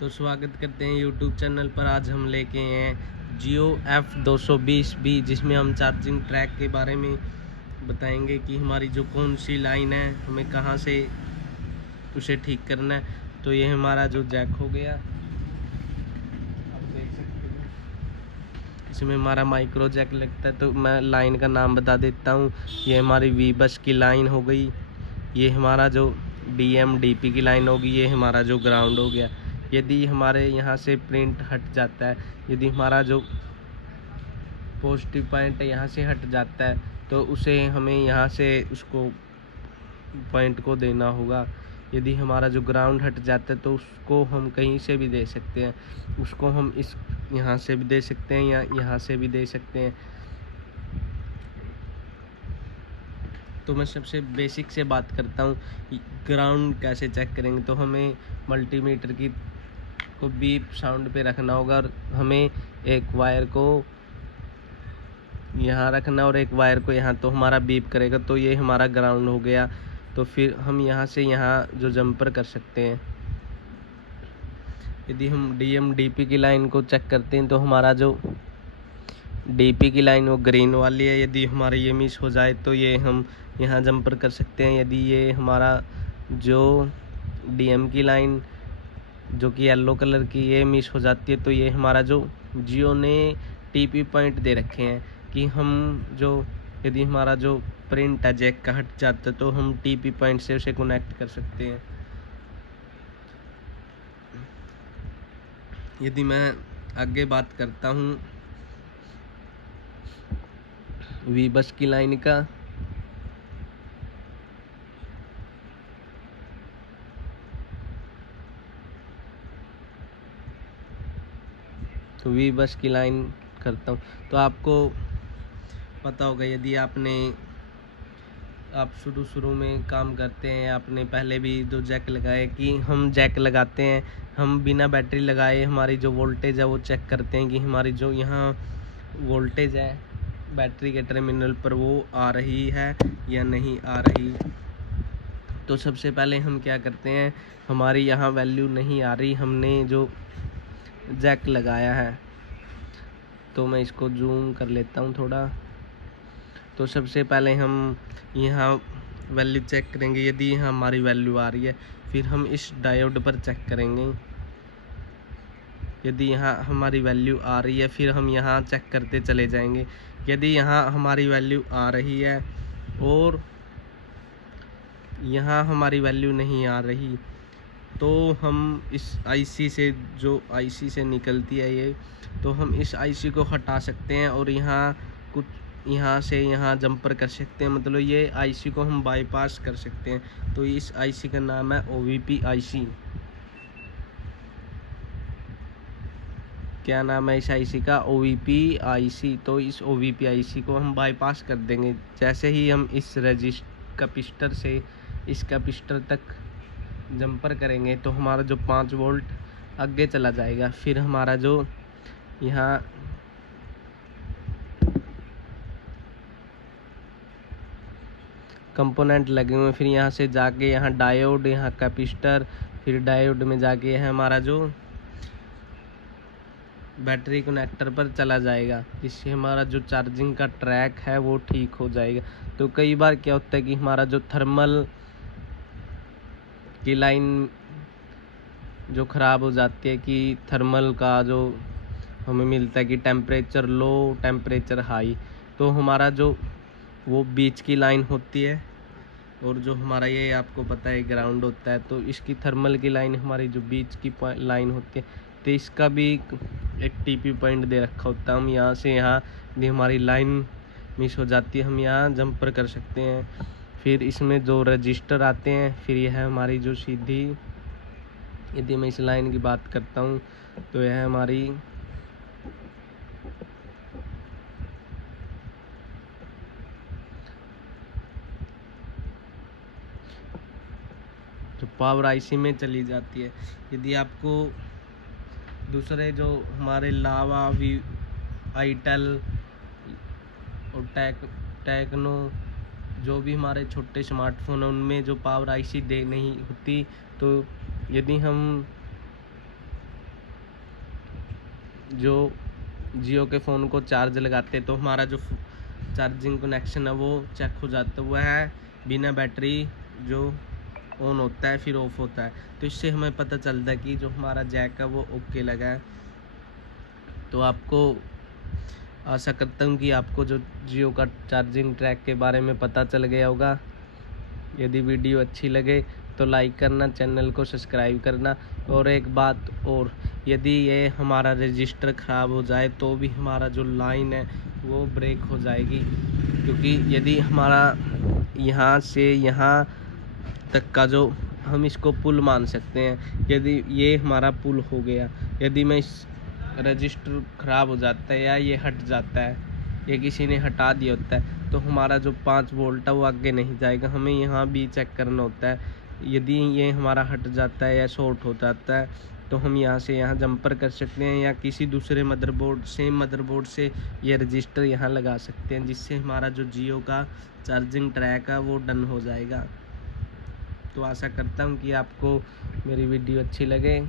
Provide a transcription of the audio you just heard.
तो स्वागत करते हैं यूट्यूब चैनल पर। आज हम लेके आए हैं जियो F220B, जिसमें हम चार्जिंग ट्रैक के बारे में बताएंगे कि हमारी जो कौन सी लाइन है, हमें कहां से उसे ठीक करना है। तो ये हमारा जो जैक हो गया, आप देख सकते हैं इसमें हमारा माइक्रो जैक लगता है। तो मैं लाइन का नाम बता देता हूँ। ये हमारी वी बस की लाइन हो गई, ये हमारा जो DMDP की लाइन होगी, ये हमारा जो ग्राउंड हो गया। यदि हमारे यहाँ से प्रिंट हट जाता है, यदि हमारा जो पॉजिटिव पॉइंट यहाँ से हट जाता है, तो उसे हमें यहाँ से उसको पॉइंट को देना होगा। यदि हमारा जो ग्राउंड हट जाता है, तो उसको हम कहीं से भी दे सकते हैं। उसको हम इस यहाँ से भी दे सकते हैं या यहाँ से भी दे सकते हैं। तो मैं सबसे बेसिक से बात करता हूँ, ग्राउंड कैसे चेक करेंगे। तो हमें मल्टीमीटर की को बीप साउंड पे रखना होगा, और हमें एक वायर को यहाँ रखना और एक वायर को यहाँ, तो हमारा बीप करेगा। तो ये हमारा ग्राउंड हो गया। तो फिर हम यहाँ से यहाँ जो जंपर कर सकते हैं। यदि हम DMDP की लाइन को चेक करते हैं, तो हमारा जो DP की लाइन वो ग्रीन वाली है। यदि हमारा ये मिस हो जाए, तो ये हम यहाँ जंपर कर सकते हैं। यदि ये हमारा जो DM की लाइन जो कि येलो कलर की, ये मिस हो जाती है, तो ये हमारा जो जियो ने TP पॉइंट दे रखे हैं कि हम जो यदि हमारा जो प्रिंट है जैक का हट जाता है, तो हम TP पॉइंट से उसे कनेक्ट कर सकते हैं। यदि मैं आगे बात करता हूँ वी बस की लाइन का, तो वी बस की लाइन करता हूँ, तो आपको पता होगा, यदि आप शुरू में काम करते हैं, आपने पहले भी जो जैक लगाए, कि हम जैक लगाते हैं, हम बिना बैटरी लगाए हमारी जो वोल्टेज है वो चेक करते हैं कि हमारी जो यहाँ वोल्टेज है बैटरी के टर्मिनल पर वो आ रही है या नहीं आ रही। तो सबसे पहले हम क्या करते हैं, हमारी यहाँ वैल्यू नहीं आ रही, हमने जो जैक लगाया है। तो मैं इसको जूम कर लेता हूँ थोड़ा। तो सबसे पहले हम यहाँ वैल्यू चेक करेंगे। यदि यहाँ हमारी वैल्यू आ रही है, फिर हम इस डायोड पर चेक करेंगे। यदि यहाँ हमारी वैल्यू आ रही है, फिर हम यहाँ चेक करते चले जाएंगे। यदि यहाँ हमारी वैल्यू आ रही है और यहाँ हमारी वैल्यू नहीं आ रही, तो हम इस IC से, जो IC से निकलती है ये, तो हम इस IC को हटा सकते हैं और यहाँ कुछ यहाँ से यहाँ जंपर कर सकते हैं। मतलब ये IC को हम बाईपास कर सकते हैं। तो इस IC का नाम है OVP IC। क्या नाम है इस IC का? OVP IC। तो इस OVP IC को हम बाईपास कर देंगे। जैसे ही हम इस कैपेसिटर से इस कैपेसिटर तक जंपर करेंगे, तो हमारा जो 5 वोल्ट आगे चला जाएगा। फिर हमारा जो यहाँ कंपोनेंट लगे हुए हैं, फिर यहाँ से जाके यहाँ डायोड, यहाँ कैपेसिटर, फिर डायोड में जाके है हमारा जो बैटरी कनेक्टर पर चला जाएगा, जिससे हमारा जो चार्जिंग का ट्रैक है वो ठीक हो जाएगा। तो कई बार क्या होता है कि हमारा जो थर्मल की लाइन जो ख़राब हो जाती है, कि थर्मल का जो हमें मिलता है कि टेम्परेचर लो, टेम्परेचर हाई, तो हमारा जो वो बीच की लाइन होती है, और जो हमारा ये आपको पता है ग्राउंड होता है, तो इसकी थर्मल की लाइन हमारी जो बीच की लाइन होती है, तो इसका भी एक TP पॉइंट दे रखा होता है। हम यहाँ से यहाँ यदि हमारी लाइन मिस हो जाती है, हम यहाँ जंपर कर सकते हैं। फिर इसमें जो रजिस्टर आते हैं, फिर यह है हमारी जो सीधी, यदि मैं इस लाइन की बात करता हूँ, तो यह हमारी जो पावर IC में चली जाती है। यदि आपको दूसरे जो हमारे लावा, आईटेल और टेक्नो, जो भी हमारे छोटे स्मार्टफोन हैं, उनमें जो पावर IC दे नहीं होती, तो यदि हम जो जियो के फ़ोन को चार्ज लगाते तो हमारा जो चार्जिंग कनेक्शन है वो चेक हो जाता है, वह है बिना बैटरी जो ऑन होता है फिर ऑफ होता है। तो इससे हमें पता चलता है कि जो हमारा जैक है वो ओके लगा है। तो आपको आशा करता हूँ कि आपको जो जियो का चार्जिंग ट्रैक के बारे में पता चल गया होगा। यदि वीडियो अच्छी लगे तो लाइक करना, चैनल को सब्सक्राइब करना। और एक बात और, यदि ये हमारा रजिस्टर ख़राब हो जाए तो भी हमारा जो लाइन है वो ब्रेक हो जाएगी, क्योंकि यदि हमारा यहाँ से यहाँ तक का जो हम इसको पुल मान सकते हैं, यदि ये हमारा पुल हो गया, यदि मैं इस रजिस्टर ख़राब हो जाता है या ये हट जाता है या किसी ने हटा दिया होता है तो हमारा जो 5 वोल्ट है वो आगे नहीं जाएगा। हमें यहाँ भी चेक करना होता है। यदि ये हमारा हट जाता है या शॉर्ट हो जाता है तो हम यहाँ से यहाँ जंपर कर सकते हैं या किसी दूसरे मदरबोर्ड, सेम मदरबोर्ड से ये रजिस्टर यहाँ लगा सकते हैं, जिससे हमारा जो जियो का चार्जिंग ट्रैक है वो डन हो जाएगा। तो आशा करता हूँ कि आपको मेरी वीडियो अच्छी लगे।